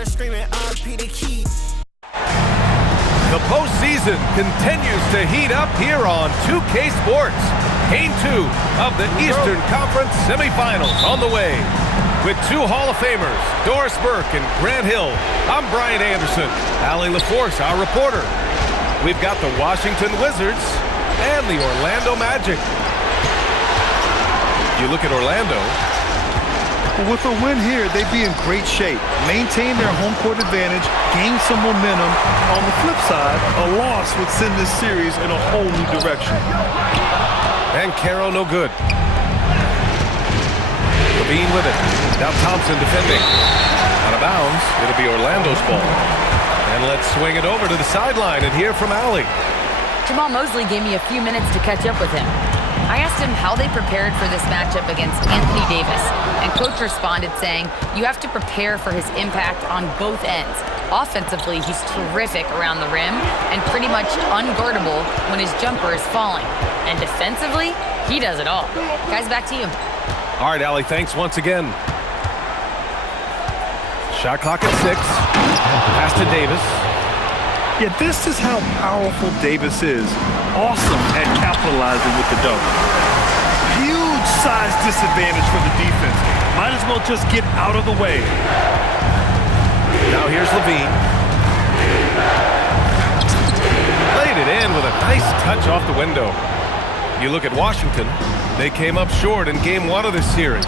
started screaming RP the key. The postseason continues to heat up here on 2K Sports. Game 2 of the Eastern Conference semifinals on the way. With two Hall of Famers, Doris Burke and Grant Hill, I'm Brian Anderson. Allie LaForce, our reporter. We've got the Washington Wizards and the Orlando Magic. You look at Orlando. With a win here, they'd be in great shape. Maintain their home court advantage, gain some momentum. On the flip side, a loss would send this series in a whole new direction. And Caro no good. Levine with it. Now Thompson defending. Out of bounds. It'll be Orlando's ball. And let's swing it over to the sideline and hear from Allie. Jamal Mosley gave me a few minutes to catch up with him. I asked him how they prepared for this matchup against Anthony Davis, and Coach responded saying, you have to prepare for his impact on both ends. Offensively, he's terrific around the rim and pretty much unguardable when his jumper is falling. And defensively, he does it all. Guys, back to you. All right, Allie, thanks once again. Shot clock at 6. Pass to Davis. Yeah, this is how powerful Davis is. Awesome at capitalizing with the dunk. Huge size disadvantage for the defense. Might as well just get out of the way. Now here's Levine. Laid it in with a nice touch off the window. You look at Washington, they came up short in game 1 of this series.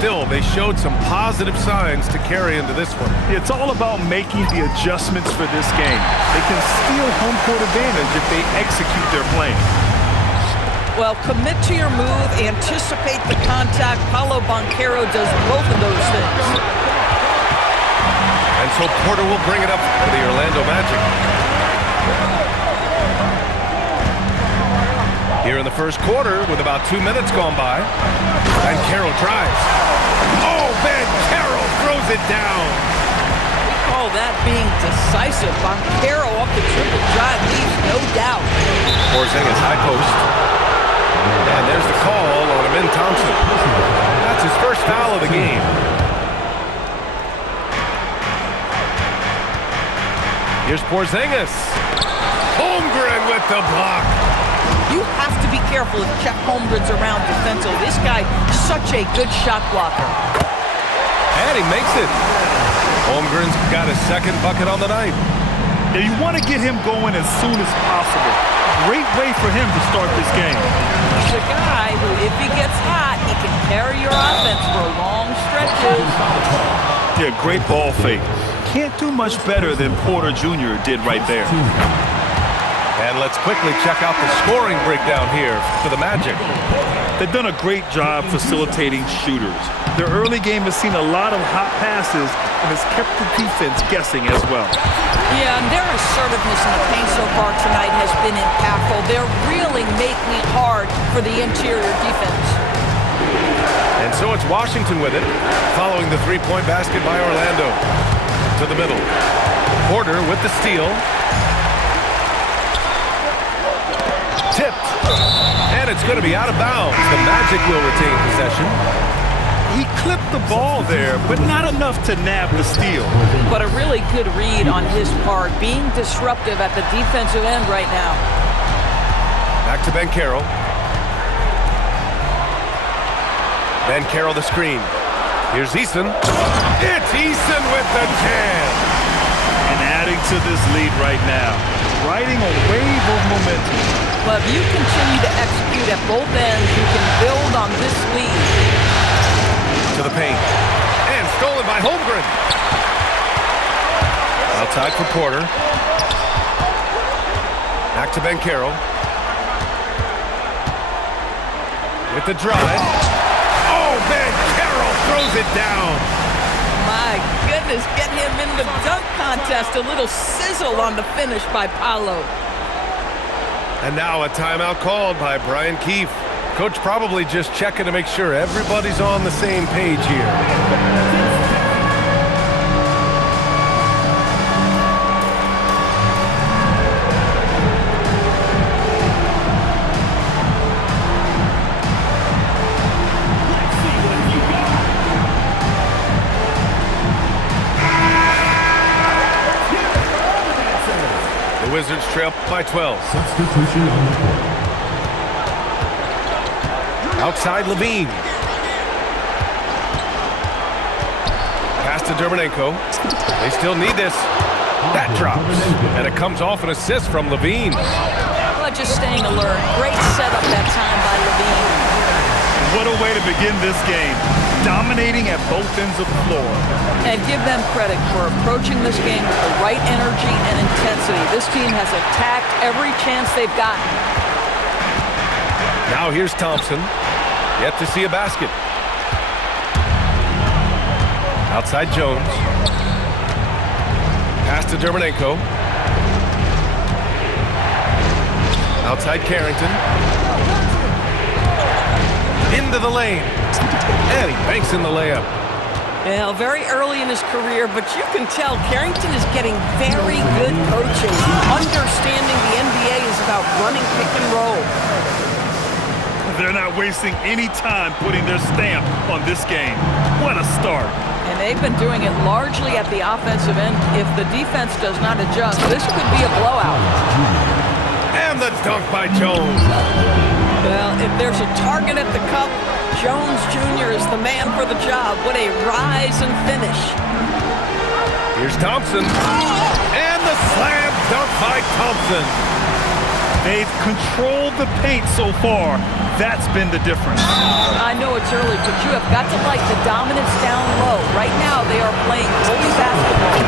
Still, they showed some positive signs to carry into this one. It's all about making the adjustments for this game. They can steal home court advantage if they execute their plan. Well, commit to your move, anticipate the contact. Paolo Banchero does both of those things. And so Porter will bring it up for the Orlando Magic. Here in the first quarter with about 2 minutes gone by. And Carroll drives. Oh, Banchero throws it down. We call that being decisive. Banchero off the triple drive leaves no doubt. Porzingis high post. And there's the call on Amin Thompson. That's his first foul of the game. Here's Porzingis. Holmgren with the block. You have to be careful if Chet Holmgren's around defensively. This guy, such a good shot blocker. And he makes it. Holmgren's got his second bucket on the night. And you want to get him going as soon as possible. Great way for him to start this game. He's a guy who, if he gets hot, he can carry your offense for long stretches. Yeah, great ball fake. Can't do much better than Porter Jr. did right there. And let's quickly check out the scoring breakdown here for the Magic. They've done a great job facilitating shooters. Their early game has seen a lot of hot passes and has kept the defense guessing as well. Yeah, and their assertiveness in the paint so far tonight has been impactful. They're really making it hard for the interior defense. And so it's Washington with it, following the three-point basket by Orlando. To the middle. Porter with the steal. Tipped. And it's going to be out of bounds. The Magic will retain possession. He clipped the ball there, but not enough to nab the steal. But a really good read on his part, being disruptive at the defensive end right now. Back to Banchero. Banchero the screen. Here's Eason. It's Eason with the jam. And adding to this lead right now. Riding a wave of momentum. But if you continue to execute at both ends, you can build on this lead. To the paint. And stolen by Holmgren. Outside for Porter. Back to Banchero. With the drive. Oh, Banchero throws it down. My goodness, get him in the dunk contest. A little sizzle on the finish by Paolo. And now a timeout called by Brian Keefe. Coach probably just checking to make sure everybody's on the same page here. Wizards trail by 12. Substitution on the court. Outside Levine. Pass to Dermonenko. They still need this. That drops. And it comes off an assist from Levine. Well, just staying alert. Great setup that time by Levine. What a way to begin this game. Dominating at both ends of the floor. And give them credit for approaching this game with the right energy and intensity. This team has attacked every chance they've gotten. Now here's Thompson. Yet to see a basket. Outside Jones. Pass to Dermonenko. Outside Carrington. Into the lane. And he banks in the layup. Well, very early in his career, but you can tell Carrington is getting very good coaching. Understanding the NBA is about running pick and roll. They're not wasting any time putting their stamp on this game. What a start. And they've been doing it largely at the offensive end. If the defense does not adjust, this could be a blowout. And the dunk by Jones. Well, if there's a target at the cup, Jones Jr. is the man for the job. What a rise and finish. Here's Thompson. And the slam dunk by Thompson. They've controlled the paint so far. That's been the difference. I know it's early, but you have got to like the dominance down low. Right now, they are playing holy basketball.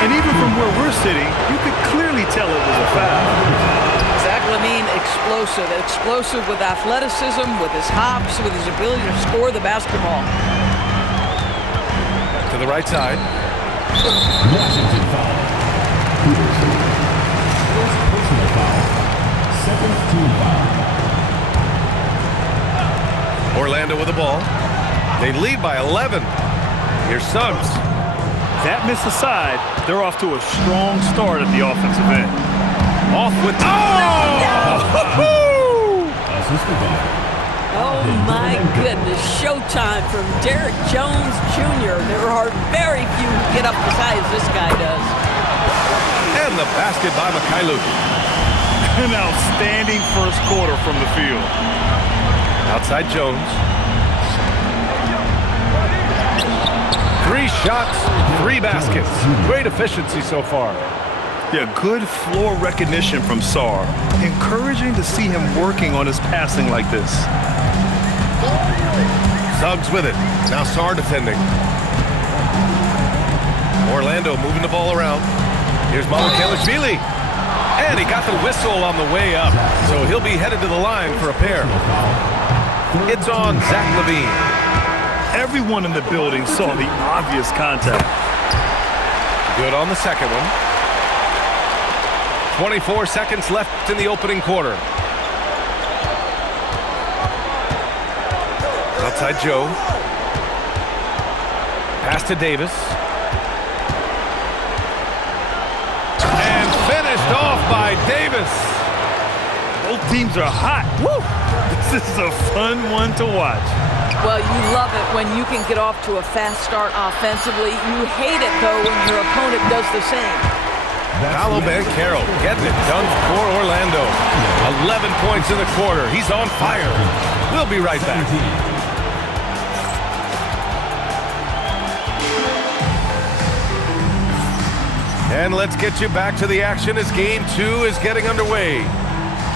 And even from where we're sitting, you could clearly tell it was a foul. Zach LaVine, explosive. Explosive with athleticism, with his hops, with his ability to score the basketball. To the right side. Washington foul. Peterson. First personal foul. Second team foul. Orlando with the ball. They lead by 11. Here's Suggs. That miss aside, they're off to a strong start at the offensive end. Off with... Assisted by. Oh my goodness, showtime from Derrick Jones Jr. There are very few who get up as high as this guy does. And the basket by Mikhailuk. An outstanding first quarter from the field. Outside Jones. 3 shots, 3 baskets. Great efficiency so far. Yeah, good floor recognition from Sarr. Encouraging to see him working on his passing like this. Suggs with it. Now Sarr defending. Orlando moving the ball around. Here's Mamukelashvili. And he got the whistle on the way up. So he'll be headed to the line for a pair. It's on Zach LaVine. Everyone in the building saw the obvious contact. Good on the second one. 24 seconds left in the opening quarter. Outside Joe. Pass to Davis. And finished off by Davis. Both teams are hot. Woo! This is a fun one to watch. Well, you love it when you can get off to a fast start offensively. You hate it, though, when your opponent does the same. Paolo Banchero getting it done for Orlando. 11 points in the quarter. He's on fire. We'll be right back. And let's get you back to the action as Game 2 is getting underway.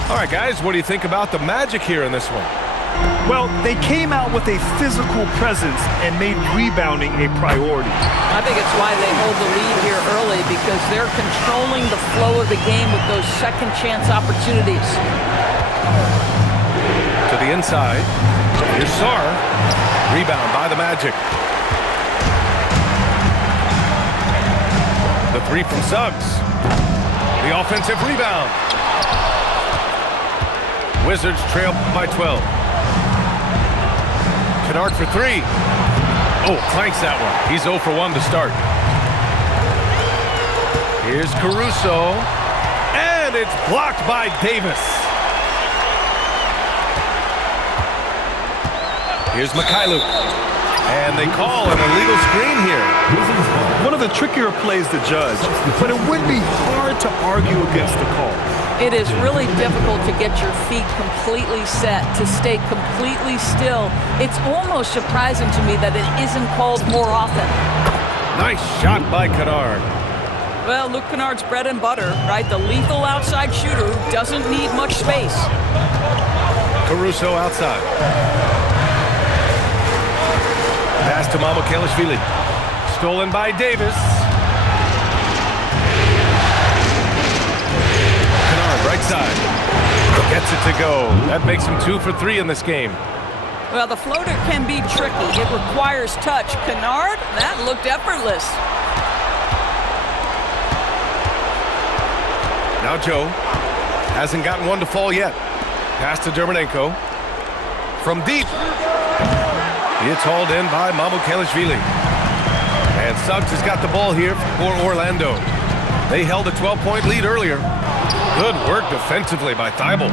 All right, guys, what do you think about the Magic here in this one? Well, they came out with a physical presence and made rebounding a priority. I think it's why they hold the lead here early, because they're controlling the flow of the game with those second chance opportunities. To the inside. Here's Sarr. Rebound by the Magic. The 3 from Suggs. The offensive rebound. Wizards trail by 12. Kennard for 3. Oh, clanks that one. He's 0 for 1 to start. Here's Caruso. And it's blocked by Davis. Here's Mikhailuk. And they call an illegal screen here. One of the trickier plays to judge, but it would be hard to argue against the call. It is really difficult to get your feet completely set, to stay completely still. It's almost surprising to me that it isn't called more often. Nice shot by Kennard. Well, Luke Kennard's bread and butter, right? The lethal outside shooter who doesn't need much space. Caruso outside. Pass to Mamukelashvili. Stolen by Davis. Kennard, right side. Gets it to go. That makes him 2 for 3 in this game. Well, the floater can be tricky. It requires touch. Kennard, that looked effortless. Now Joe hasn't gotten one to fall yet. Pass to Dermonenko. From deep. It's hauled in by Mamukelashvili. And Suggs has got the ball here for Orlando. They held a 12-point lead earlier. Good work defensively by Thibault.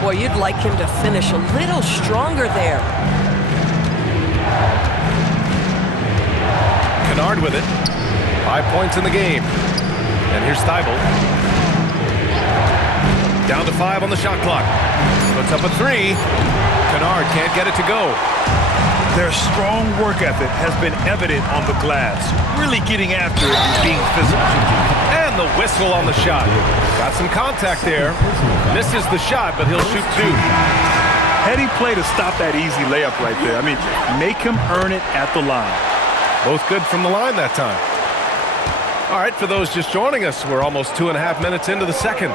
Boy, you'd like him to finish a little stronger there. Kennard with it. 5 points in the game. And here's Thibault. Down to 5 on the shot clock. Puts up a 3. Kennard can't get it to go. Their strong work ethic has been evident on the glass, really getting after it and being physical. And the whistle on the shot. Got some contact there. Misses the shot, but he'll shoot 2. Heady play to stop that easy layup right there. I mean, make him earn it at the line. Both good from the line that time. All right, for those just joining us, we're almost 2.5 minutes into the second.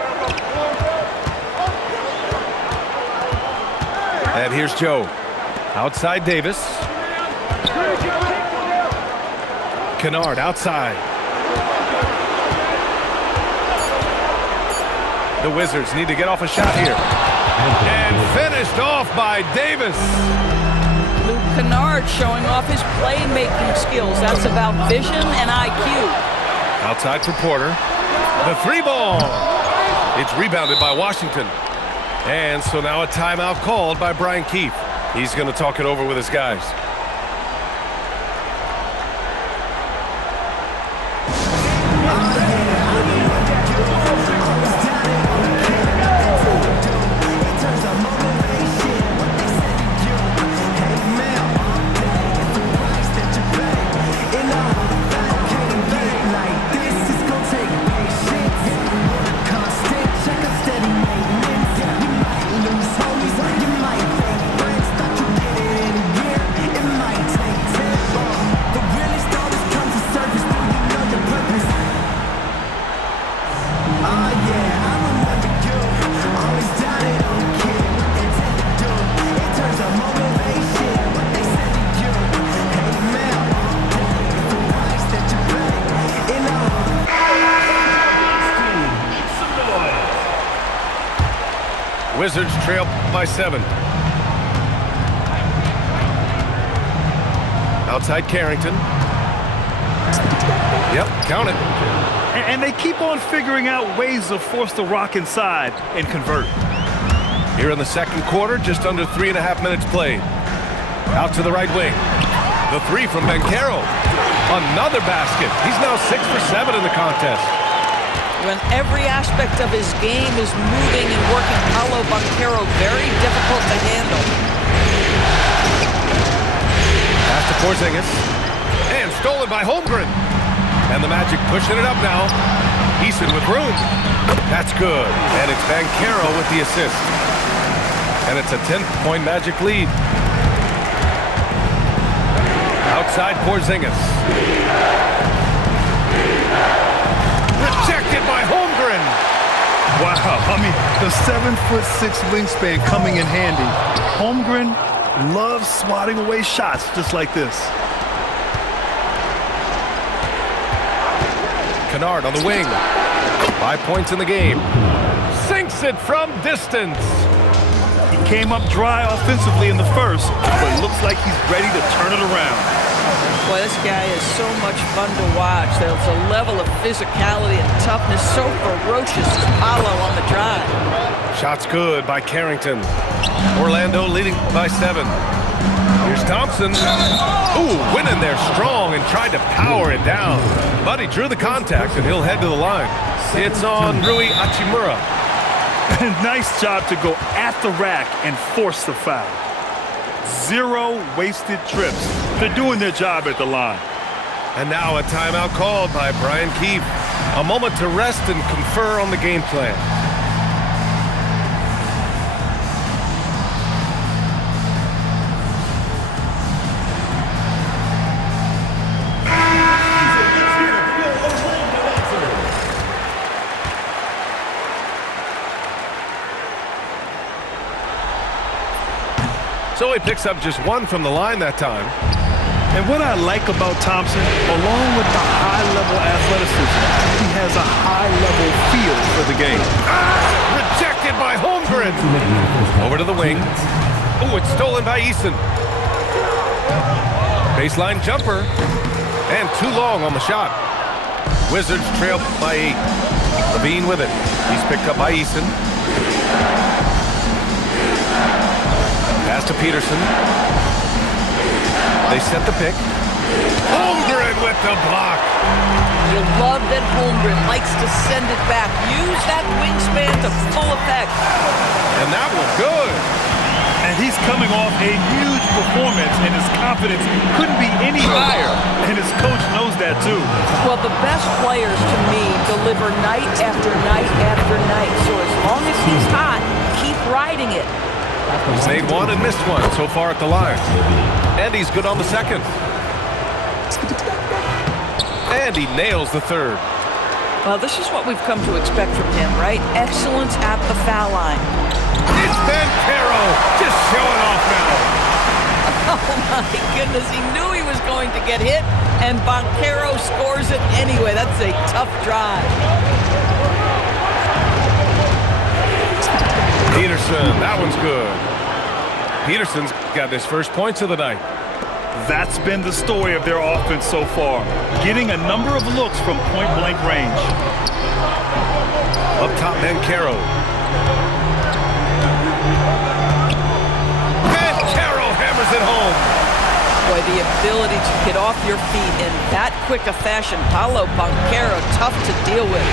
And here's Joe. Outside Davis. Kennard outside. The Wizards need to get off a shot here. And finished off by Davis. Luke Kennard showing off his playmaking skills. That's about vision and IQ. Outside for Porter. The 3 ball. It's rebounded by Washington. And so now a timeout called by Brian Keefe. He's going to talk it over with his guys. Wizards trail by 7. Outside Carrington. Yep, count it. And they keep on figuring out ways to force the Rock inside and convert. Here in the second quarter, just under 3.5 minutes played. Out to the right wing. The 3 from Banchero. Another basket. He's now 6 for 7 in the contest. When every aspect of his game is moving and working, Paolo Banchero very difficult to handle. Pass to Porzingis. And stolen by Holmgren. And the Magic pushing it up now. Eason with room. That's good. And it's Banchero with the assist. And it's a 10-point Magic lead. Outside Porzingis. Rejected by Holmgren. Wow, I mean, the 7'6" wingspan coming in handy. Holmgren loves swatting away shots just like this. Kennard on the wing. 5 points in the game. Sinks it from distance. He came up dry offensively in the first, but looks like he's ready to turn it around. Boy, this guy is so much fun to watch. There's a level of physicality and toughness so ferocious as Paolo on the drive. Shots good by Carrington. Orlando leading by 7. Here's Thompson. Ooh, went in there strong and tried to power it down. But he drew the contact, and he'll head to the line. It's on Rui Hachimura. Nice job to go at the rack and force the foul. 0 wasted trips. They're doing their job at the line. And now a timeout called by Brian Keefe. A moment to rest and confer on the game plan. So he picks up just 1 from the line that time. And what I like about Thompson, along with the high-level athleticism, he has a high-level feel for the game. Rejected by Holmgren. Over to the wing. Oh, it's stolen by Eason. Baseline jumper. And too long on the shot. Wizards trail by 8. Levine with it. He's picked up by Eason. Pass to Peterson. They set the pick. Holmgren with the block. You love that Holmgren likes to send it back. Use that wingspan to full effect. And that was good. And he's coming off a huge performance, and his confidence couldn't be any higher. And his coach knows that, too. Well, the best players, to me, deliver night after night after night. So as long as he's hot, keep riding it. He's made 1 and missed 1 so far at the line. And he's good on the second. And he nails the third. Well, this is what we've come to expect from him, right? Excellence at the foul line. It's Banchero just showing off now. Oh, my goodness. He knew he was going to get hit, and Banchero scores it anyway. That's a tough drive. Peterson, that one's good. Peterson's got his first points of the night. That's been the story of their offense so far, getting a number of looks from point-blank range. Up top, Banchero. Banchero hammers it home. Boy, the ability to get off your feet in that quick a fashion. Paolo Banchero, tough to deal with.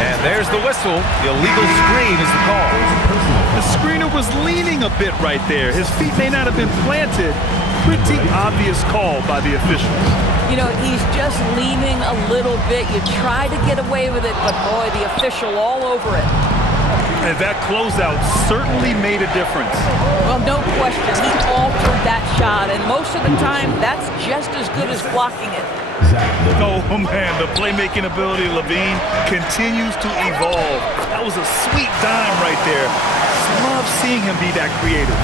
And there's the whistle. The illegal screen is the call. The screener was leaning a bit right there. His feet may not have been planted. Pretty obvious call by the officials. You know, he's just leaning a little bit. You try to get away with it, but boy, the official all over it. And that closeout certainly made a difference. Well, no question. He altered that shot, and most of the time, that's just as good as blocking it. Oh, man, the playmaking ability of Levine continues to evolve. That was a sweet dime right there. Love seeing him be that creative.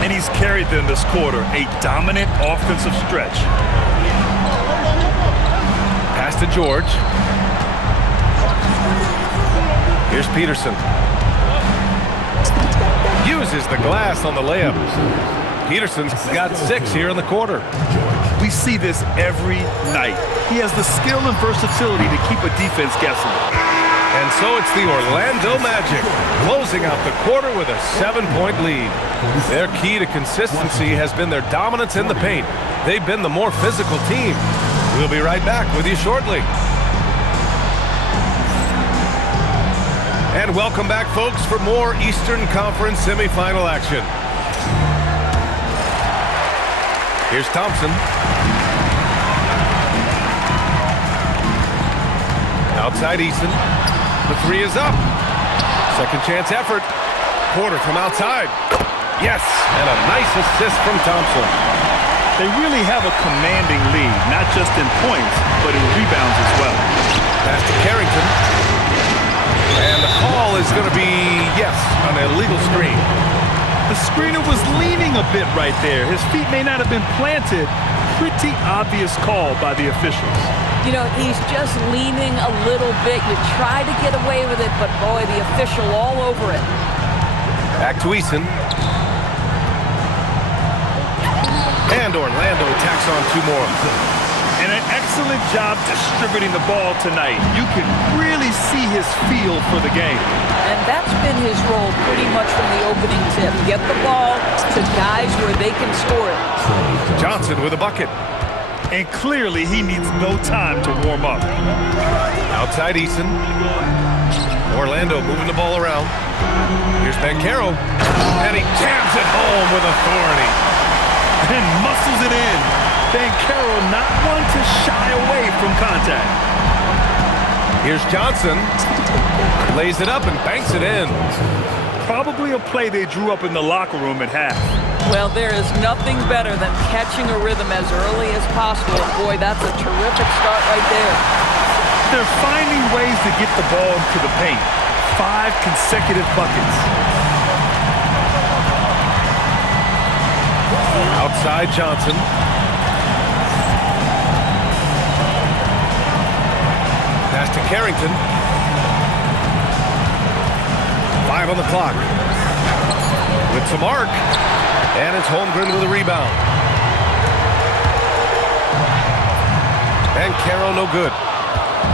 And he's carried them this quarter, a dominant offensive stretch. Pass to George. Here's Peterson. Uses the glass on the layup. Peterson's got 6 here in the quarter. We see this every night. He has the skill and versatility to keep a defense guessing. And so it's the Orlando Magic closing out the quarter with a 7-point lead. Their key to consistency has been their dominance in the paint. They've been the more physical team. We'll be right back with you shortly. And welcome back, folks, for more Eastern Conference semifinal action. Here's Thompson. Outside Eason. The 3 is up. Second chance effort. Porter from outside. Yes, and a nice assist from Thompson. They really have a commanding lead, not just in points, but in rebounds as well. Pass to Carrington. And the call is going to be, yes, an illegal screen. The screener was leaning a bit right there. His feet may not have been planted. Pretty obvious call by the officials. You know, he's just leaning a little bit. You try to get away with it, but boy, the official all over it. Back to Eason. And Orlando tacks on 2 more. And an excellent job distributing the ball tonight. You can really see his feel for the game. And that's been his role pretty much from the opening tip. Get the ball to guys where they can score it. Johnson with a bucket. And clearly he needs no time to warm up. Outside Eason. Orlando moving the ball around. Here's Banchero. And he jams it home with authority. And muscles it in. Banchero not one to shy away from contact. Here's Johnson. Lays it up and banks it in. Probably a play they drew up in the locker room at half. Well, there is nothing better than catching a rhythm as early as possible. And boy, that's a terrific start right there. They're finding ways to get the ball into the paint. 5 consecutive buckets. Outside Johnson. Pass to Carrington. 5 on the clock. With some arc. And it's Holmgren with a rebound. And Caro no good.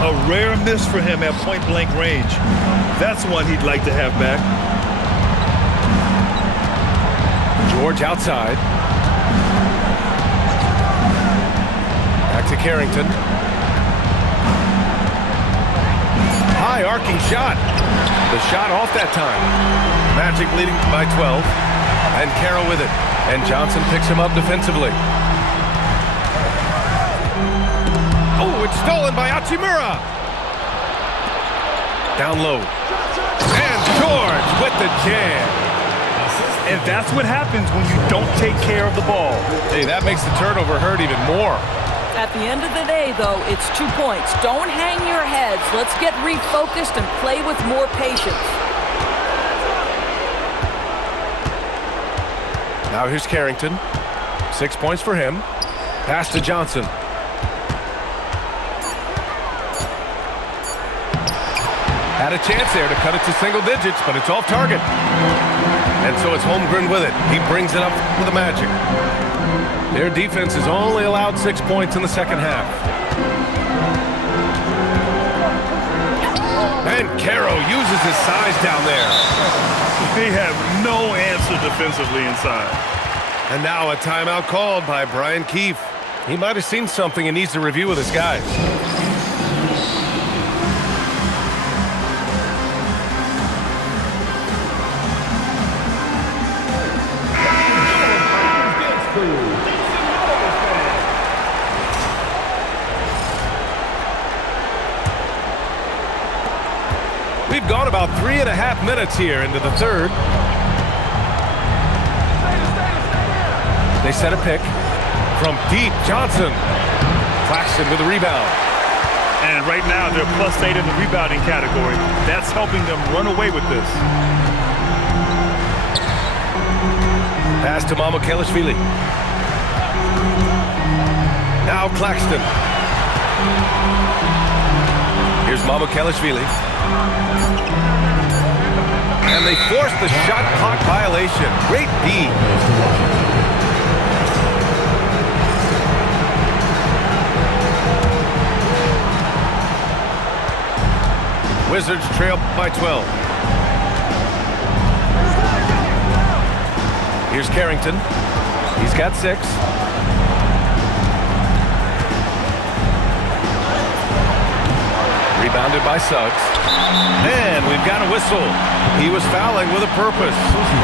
A rare miss for him at point-blank range. That's one he'd like to have back. George outside. Back to Carrington. High arcing shot. The shot off that time. Magic leading by 12. And Caro with it. And Johnson picks him up defensively. Oh, it's stolen by Hachimura. Down low. And George with the jam. And that's what happens when you don't take care of the ball. Hey, that makes the turnover hurt even more. At the end of the day, though, it's 2 points. Don't hang your heads. Let's get refocused and play with more patience. Now here's Carrington. 6 points for him. Pass to Johnson. Had a chance there to cut it to single digits, but it's off target. And so it's Holmgren with it. He brings it up with the Magic. Their defense has only allowed 6 points in the second half. And Caro uses his size down there. They have no answer defensively inside. And now a timeout called by Brian Keefe. He might have seen something and needs to review with his guys. We've gone about 3.5 minutes here into the third. They set a pick from deep. Johnson. Claxton with the rebound. And right now they're +8 in the rebounding category. That's helping them run away with this. Pass to Mamukelashvili. Now Claxton. Here's Mamukelashvili. And they force the shot clock violation. Great D. Wizards trail by 12. Here's Carrington. He's got 6. Rebounded by Suggs. And we've got a whistle. He was fouling with a purpose.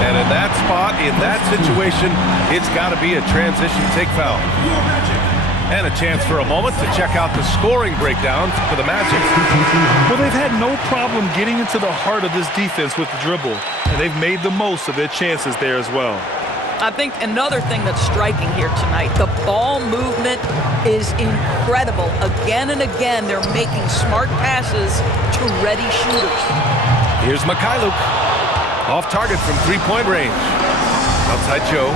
And in that spot, in that situation, it's got to be a transition take foul. And a chance for a moment to check out the scoring breakdown for the Magic. Well, they've had no problem getting into the heart of this defense with the dribble. And they've made the most of their chances there as well. I think another thing that's striking here tonight, the ball movement is incredible. Again and again, they're making smart passes to ready shooters. Here's Mikhailuk. Off target from three-point range. Outside Joe.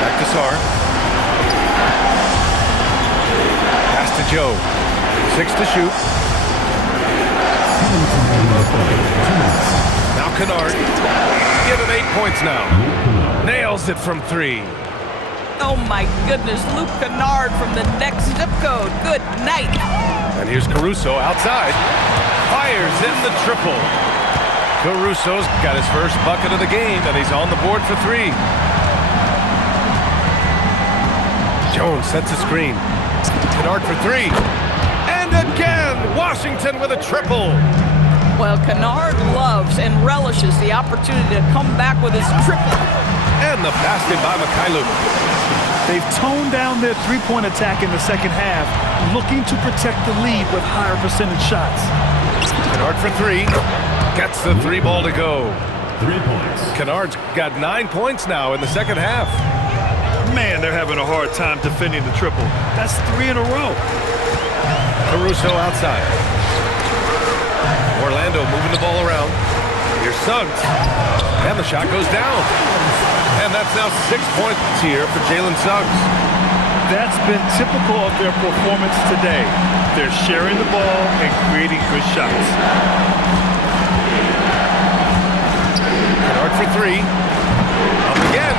Back to Sarr. Pass to Joe. 6 to shoot. Now Kennard. Give him 8 points now. Nails it from 3. Oh my goodness, Luke Kennard from the next zip code. Good night. And here's Caruso outside. Fires in the triple. Caruso's got his first bucket of the game, and he's on the board for 3. Jones sets a screen. Kennard for 3. And again, Washington with a triple. Well, Kennard loves and relishes the opportunity to come back with his triple. And the basket by Mikhailuk. They've toned down their three-point attack in the second half, looking to protect the lead with higher percentage shots. Kennard for 3. Gets the 3 ball to go. 3 points. Kennard's got 9 points now in the second half. Man, they're having a hard time defending the triple. That's 3 in a row. Caruso outside. Orlando moving the ball around. Here's Suggs. And the shot goes down. And that's now 6 points here for Jalen Suggs. That's been typical of their performance today. They're sharing the ball and creating good shots. Kennard for 3. Up again.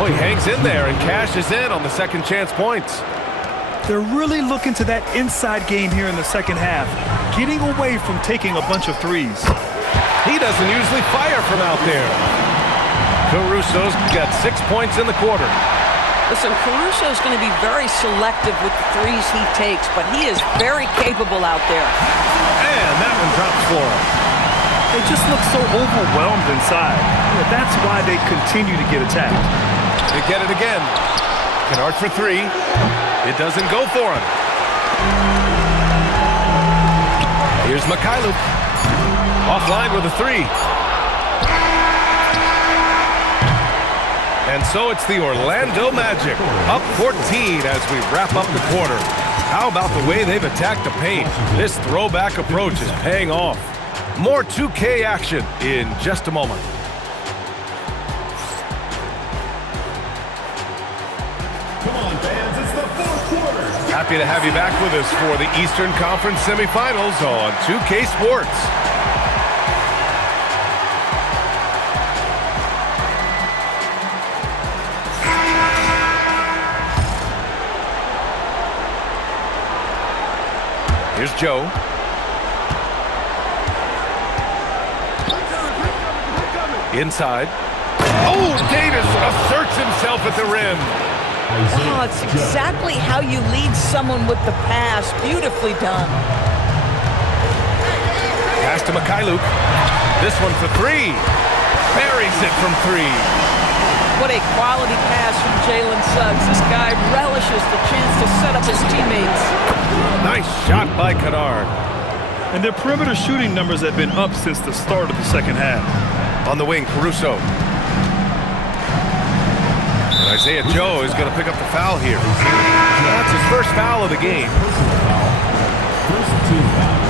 Oh, he hangs in there and cashes in on the second chance points. They're really looking to that inside game here in the second half, getting away from taking a bunch of threes. He doesn't usually fire from out there. Caruso's got 6 points in the quarter. Listen, Caruso's going to be very selective with the threes he takes, but he is very capable out there. And that one drops for him. They just look so overwhelmed inside. That's why they continue to get attacked. They get it again. Kennard for 3. It doesn't go for him. Here's Mikhailuk. Offline with a 3. And so it's the Orlando Magic, up 14 as we wrap up the quarter. How about the way they've attacked the paint? This throwback approach is paying off. More 2K action in just a moment. Come on, fans, it's the fourth quarter. Happy to have you back with us for the Eastern Conference semifinals on 2K Sports. Here's Joe. Inside. Oh, Davis asserts himself at the rim. Oh, it's exactly how you lead someone with the pass. Beautifully done. Pass to Mikhailuk. This one for 3. Buries it from 3. What a quality pass from Jalen Suggs. This guy relishes the chance to set up his teammates. Nice shot by Kennard. And their perimeter shooting numbers have been up since the start of the second half. On the wing, Caruso. And Isaiah Joe is going to pick up the foul here. That's his first foul of the game. First team foul.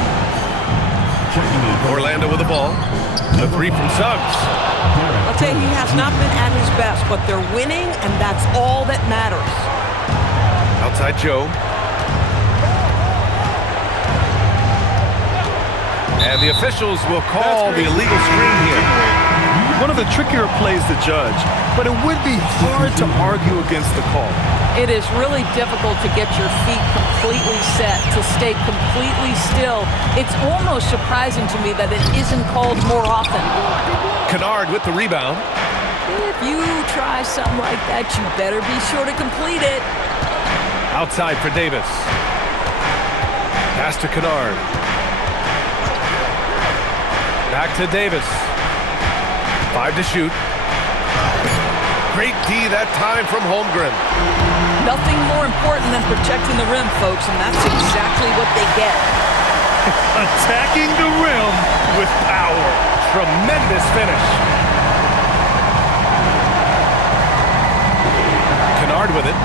Checking in. Orlando with the ball. The 3 from Suggs. I'll tell you, he has not been at his best, but they're winning, and that's all that matters. Outside Joe. And the officials will call the illegal screen here. One of the trickier plays to judge, but it would be hard to argue against the call. It is really difficult to get your feet completely set, to stay completely still. It's almost surprising to me that it isn't called more often. Kennard with the rebound. If you try something like that, you better be sure to complete it. Outside for Davis. Pass to Kennard. Back to Davis. 5 to shoot. Great D that time from Holmgren. Nothing more important than protecting the rim, folks, and that's exactly what they get. Attacking the rim with power. Tremendous finish. Kennard with it.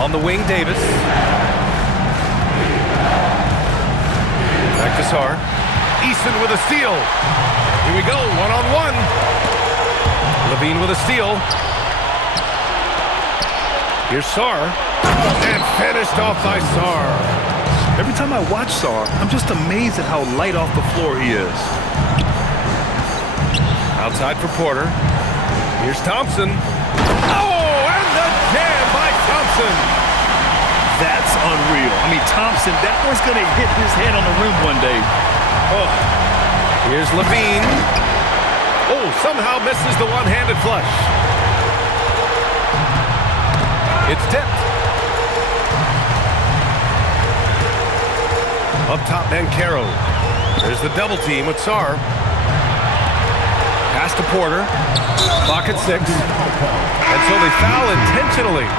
On the wing, Davis. Back to Sarr. Easton with a steal. Here we go, one-on-one. Levine with a steal. Here's Sarr. And finished off by Sarr. Every time I watch Sarr, I'm just amazed at how light off the floor he is. Outside for Porter. Here's Thompson. Oh, and the jam by Thompson. That's unreal. I mean, Thompson, that one's going to hit his head on the rim one day. Oh. Here's LaVine. Oh, somehow misses the one-handed flush. It's tipped. Up top, Banchero. There's the double team with Sarr. Pass to Porter. Clock at 6. And so they foul intentionally.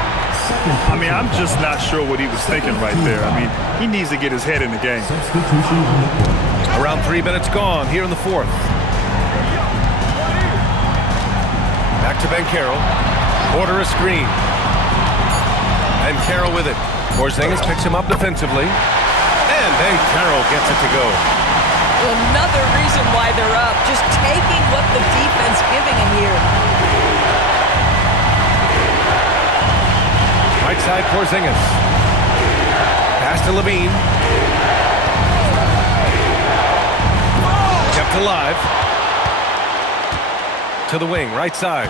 I mean, I'm just not sure what he was thinking right there. I mean, he needs to get his head in the game. Around 3 minutes gone here in the fourth. Back to Banchero. Porter a screen. Banchero with it. Porzingis picks him up defensively. And Banchero gets it to go. Another reason why they're up. Just taking what the defense giving him here. Right side, Porzingis. Pass to LaVine. Kept alive. To the wing, right side.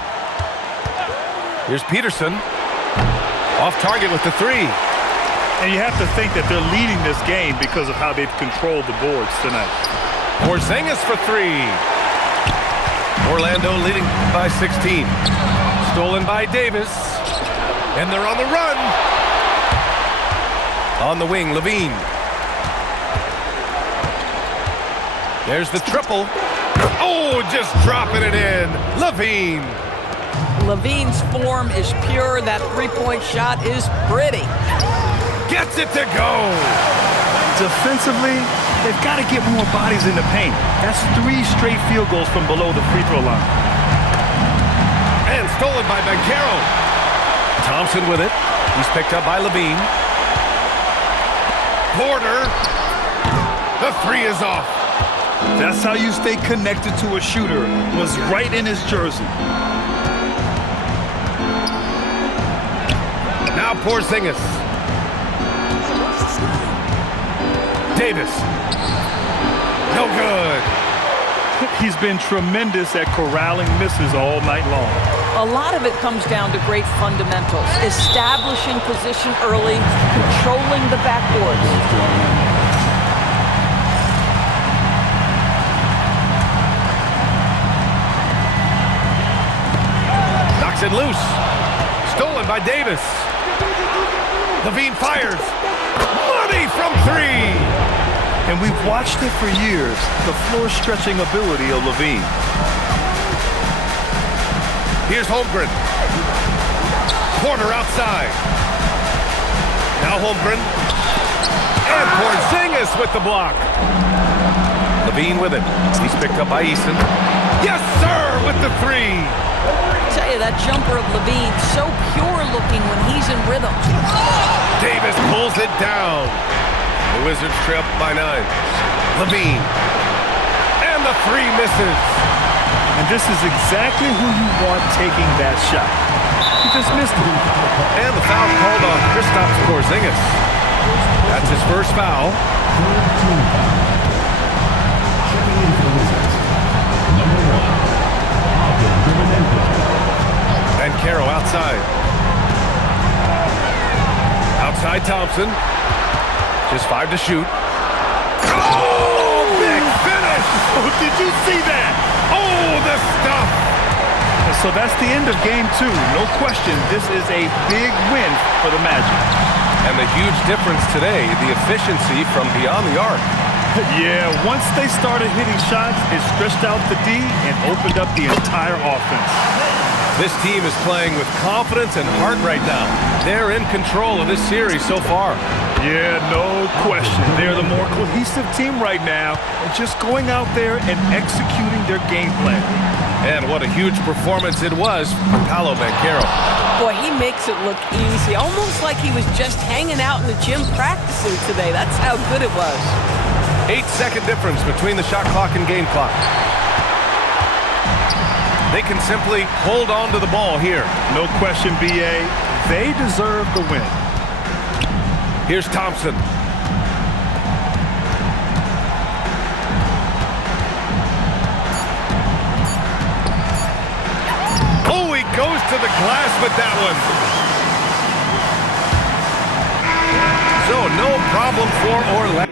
Here's Peterson. Off target with the 3. And you have to think that they're leading this game because of how they've controlled the boards tonight. Porzingis for 3. Orlando leading by 16. Stolen by Davis. And they're on the run. On the wing, LaVine. There's the triple. Oh, just dropping it in. LaVine. LaVine's form is pure. That three-point shot is pretty. Gets it to go. Defensively, they've got to get more bodies in the paint. That's 3 straight field goals from below the free throw line. And stolen by Banchero. Thompson with it. He's picked up by LaVine. Porter. The 3 is off. That's how you stay connected to a shooter. Was right in his jersey. Now Porzingis. Davis. No good. He's been tremendous at corralling misses all night long. A lot of it comes down to great fundamentals. Establishing position early, controlling the backboards. Knocks it loose. Stolen by Davis. LaVine fires. Money from 3. And we've watched it for years, the floor-stretching ability of LaVine. Here's Holmgren. Porter outside. Now Holmgren. And Porzingis with the block. LaVine with it. He's picked up by Easton. Yes, sir, with the 3. I tell you, that jumper of LaVine, so pure looking when he's in rhythm. Davis pulls it down. The Wizards trail by 9. LaVine. And the 3 misses. And this is exactly who you want taking that shot. He just missed it. And the foul called on Kristaps Porzingis. That's his first foul. Banchero outside. Outside Thompson. Just 5 to shoot. Oh, big finish! Oh, did you see that? Oh, the stuff! And so that's the end of game 2. No question, this is a big win for the Magic. And the huge difference today, the efficiency from beyond the arc. Yeah, once they started hitting shots, it stretched out the D and opened up the entire offense. This team is playing with confidence and heart right now. They're in control of this series so far. Yeah, no question. They're the more cohesive team right now, and just going out there and executing their game plan. And what a huge performance it was for Paolo Banchero. Boy, he makes it look easy, almost like he was just hanging out in the gym practicing today. That's how good it was. 8-second difference between the shot clock and game clock. They can simply hold on to the ball here. No question, B.A. They deserve the win. Here's Thompson. to the glass with that one. So no problem for Orlando.